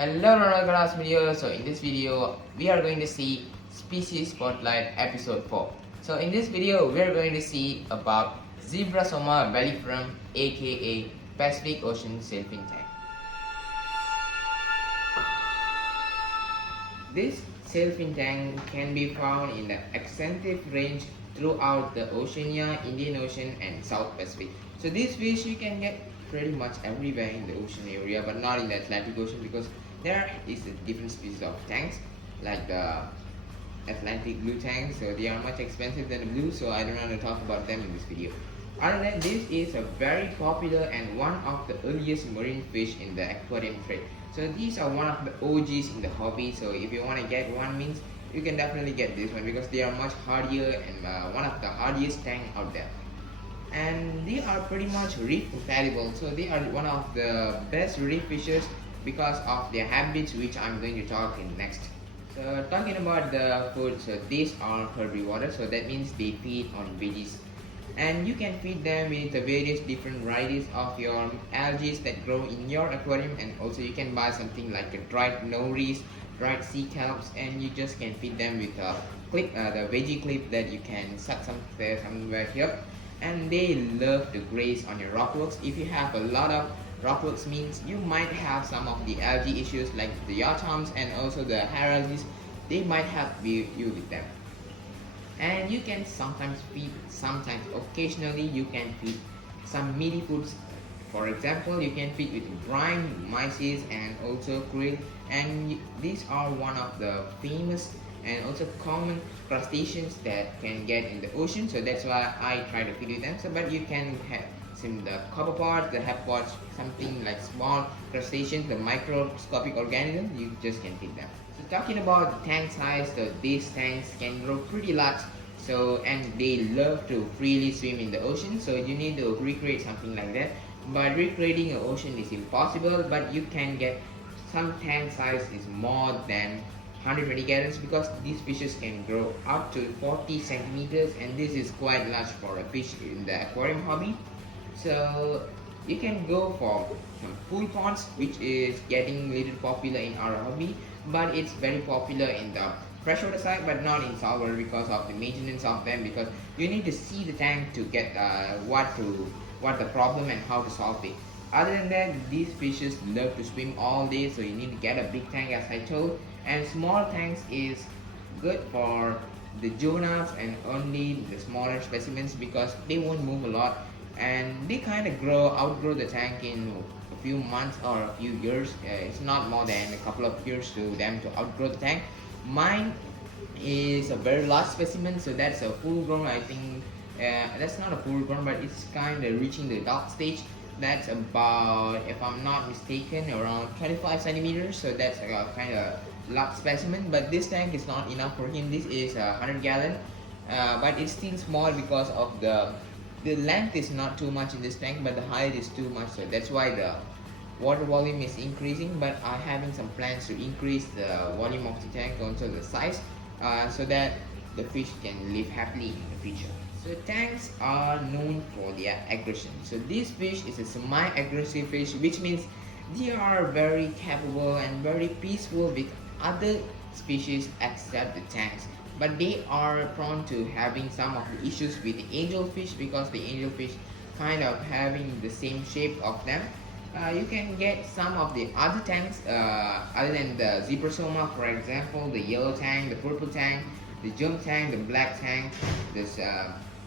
Hello class video. So in this video we are going to see species spotlight episode 4. So in this video we are going to see about Zebrasoma belliferum, aka Pacific Ocean sailfin tang. This sailfin tang can be found in the extensive range throughout the Oceania, Indian Ocean and South Pacific. So this fish you can get pretty much everywhere in the ocean area, but not in the Atlantic Ocean because there is a different species of tangs like the Atlantic blue tangs, so they are much expensive than the blue, so I don't want to talk about them in this video. Other than this is a very popular and one of the earliest marine fish in the aquarium trade. So these are one of the OGs in the hobby, so if you want to get one means you can definitely get this one because they are much hardier and one of the hardiest tang out there. And they are pretty much reef compatible, so they are one of the best reef fishes because of their habits, which I'm going to talk in next. So talking about the food, so these are herbivores, so that means they feed on veggies, and you can feed them with the various different varieties of your algae that grow in your aquarium, and also you can buy something like a dried nori's, dried sea kelps, and you just can feed them with a clip, the veggie clip that you can suck somewhere here. And they love to graze on your rockworks. If you have a lot of rockworks means you might have some of the algae issues like the yachams and also the heralgies. They might help you with them. And you can sometimes feed, sometimes occasionally you can feed some meaty foods. For example, you can feed with brine, mysis and also krill, and these are one of the famous and also common crustaceans that can get in the ocean, so that's why I try to feed with them. So but you can have some the copepods, the hepods, something like small crustaceans, the microscopic organisms, you just can feed them. So talking about the tank size, so these tanks can grow pretty large, so and they love to freely swim in the ocean, so you need to recreate something like that. But recreating an ocean is impossible, but you can get some tank size is more than 120 gallons because these fishes can grow up to 40 centimeters, and this is quite large for a fish in the aquarium hobby. So you can go for some pool ponds, which is getting little popular in our hobby, but it's very popular in the freshwater side but not in saltwater because of the maintenance of them, because you need to see the tank to get what the problem and how to solve it. Other than that, these fishes love to swim all day, so you need to get a big tank as I told, and small tanks is good for the juveniles and only the smaller specimens because they won't move a lot and they kind of outgrow the tank in a few months or a few years. It's not more than a couple of years to them to outgrow the tank. Mine is a very large specimen, so that's a full grown, I think. That's not a full grown, but it's kind of reaching the adult stage. That's about, if I'm not mistaken, around 25 centimeters, so that's a kind of large specimen. But this tank is not enough for him. This is 100 gallon, but it's still small because of the length is not too much in this tank, but the height is too much, so that's why the water volume is increasing. But I'm having some plans to increase the volume of the tank, also the size, so that the fish can live happily in the future. So tanks are known for their aggression. So this fish is a semi-aggressive fish, which means they are very capable and very peaceful with other species except the tanks. But they are prone to having some of the issues with the angelfish because the angelfish kind of having the same shape of them. You can get some of the other tanks other than the Zebrasoma, for example, the yellow tang, the purple tang, the germ tang, the black tang, this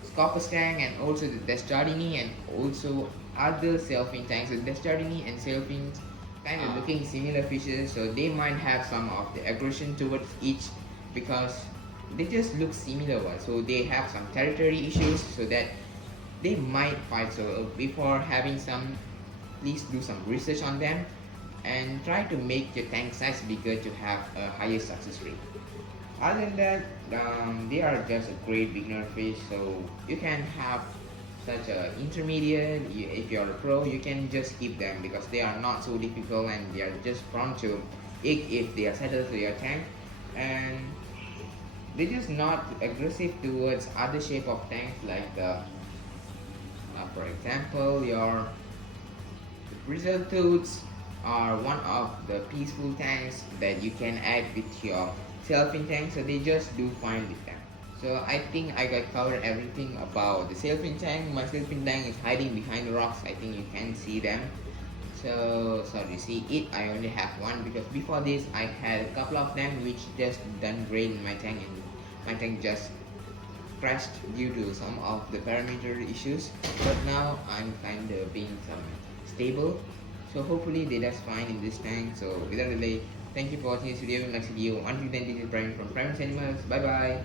Scopus tang, and also the Desjardini, and also other sailfin tanks. The Desjardini and sailfin kind of looking similar fishes, so they might have some of the aggression towards each because they just look similar. So they have some territory issues, so that they might fight. So before having some, please do some research on them and try to make your tank size bigger to have a higher success rate. Other than that, they are just a great beginner fish, so you can have such a intermediate. If you're a pro, you can just keep them because they are not so difficult and they are just prone to egg if they are settled to your tank, and they're just not aggressive towards other shape of tanks like the for example your bristle tooths are one of the peaceful tanks that you can add with your Sailfin tank, so they just do fine with them. So I think I got covered everything about the Sailfin tank. My Sailfin tank is hiding behind the rocks. I think you can see them. So sorry, see it, I only have one because before this I had a couple of them which just done great in my tank, and my tank just crashed due to some of the parameter issues. But now I'm kind of being some stable, so hopefully they does fine in this tank. So without delay, thank you for watching this video. Next video, until then, this is Brian from PRAVEEIN'S Animals. Bye bye.